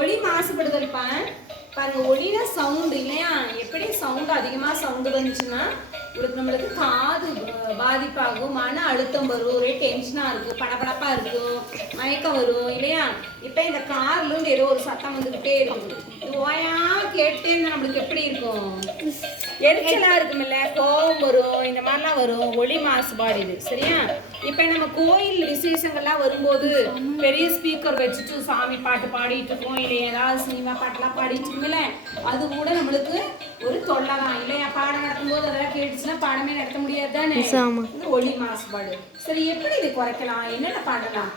ஒளி மாசுபடுதல்ப்பா. பாருங்க, ஒளியில சவுண்ட் இல்லையா? எப்படி சவுண்ட் அதிகமாக சவுண்டு வந்துச்சுன்னா நம்மளுக்கு காது பாதிப்பாகும், மன அழுத்தம் வரும், ஒரே டென்ஷனாக இருக்கும், படபடப்பாக இருக்கும், மயக்கம் வரும் இல்லையா? இப்போ இந்த கார்லேருந்து ஏதோ ஒரு சத்தம் வந்துக்கிட்டே இருக்குது. இது ஓயா கேட்டே இருந்தால் நம்மளுக்கு எப்படி இருக்கும்? எரிச்சலாக இருக்குமில்ல, கோபம் வரும், இந்த மாதிரிலாம் வரும். ஒளி மாசுபாடு இது. சரியா? இப்போ நம்ம கோயில் விசேஷங்கள்லாம் வரும்போது பெரிய ஸ்பீக்கர் வச்சுட்டு சாமி பாட்டு பாடிட்டு இருக்கோம், இல்லை ஏதாவது சினிமா பாட்டெல்லாம் பாடிட்டு இருக்கோம்ல, அது கூட நம்மளுக்கு ஒரு தொல்லை தான் இல்லையா? பாடம் நடத்தும்போது அதெல்லாம் கேட்டுச்சுன்னா பாடமே நடத்த முடியாது தானே? ஒளி மாசுபாடு. சரி, எப்படி இது குறைக்கலாம்? என்னென்ன பண்ணலாம்?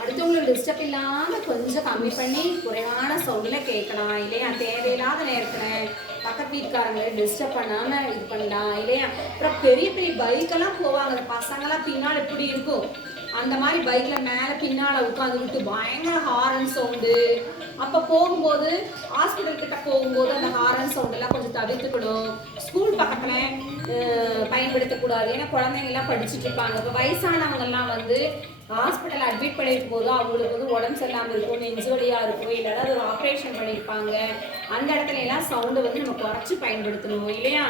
அடுத்தவங்களுக்கு டிஸ்டர்ப் இல்லாமல் கொஞ்சம் கம்மி பண்ணி குறைவான சவுண்டில் கேட்கலாம் இல்லையா? தேவையில்லாத நேரத்தில் பக்கத்து வீட்டுக்காரங்களை டிஸ்டர்ப் பண்ணாமல் இது பண்ணலாம் இல்லையா? அப்புறம் பெரிய பெரிய பைக்கெல்லாம் போவாங்க, அந்த பசங்களாம் பின்னால் எப்படி இருக்கும் அந்த மாதிரி பைக்கில் மேலே பின்னால் உட்காந்துக்கிட்டு பயங்கர ஹாரன் சவுண்டு. அப்போ போகும்போது ஹாஸ்பிட்டல் கிட்ட போகும்போது அந்த ஹாரன் சவுண்டெல்லாம் கொஞ்சம் தவிர்த்துக்கணும். ஸ்கூல் பக்கத்தில் பயன்படுத்தக்கூடாது, ஏன்னா குழந்தைங்கள்லாம் படிச்சுட்டு இருப்பாங்க. இப்போ வயசானவங்கெல்லாம் வந்து ஹாஸ்பிட்டல் அட்மிட் பண்ணியிருக்கும் போது அவங்களுக்கு வந்து உடம்பு சரியில்லாமல் இருக்கும், நெஞ்சு வலியாக இருக்கும், இல்லை ஏதாவது ஒரு ஆப்ரேஷன் பண்ணியிருப்பாங்க. அந்த இடத்துல எல்லாம் சவுண்டை வந்து நம்ம குறைச்சி பயன்படுத்தணும் இல்லையா?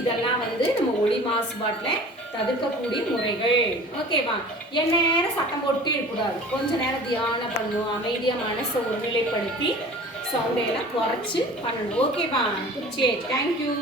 இதெல்லாம் வந்து நம்ம ஒளி மாசுபாட்டில் தவிர்க்கக்கூடிய முறைகள். ஓகேவா? என் நேரம் சத்தம் போட்டு இருக்கக்கூடாது, கொஞ்ச நேரம் தியானம் பண்ணணும், அமைதியாக மனசை ஒருநிலைப்படுத்தி சவுண்டையெல்லாம் குறைச்சி பண்ணணும். ஓகேவா? சரி, தேங்க்யூ.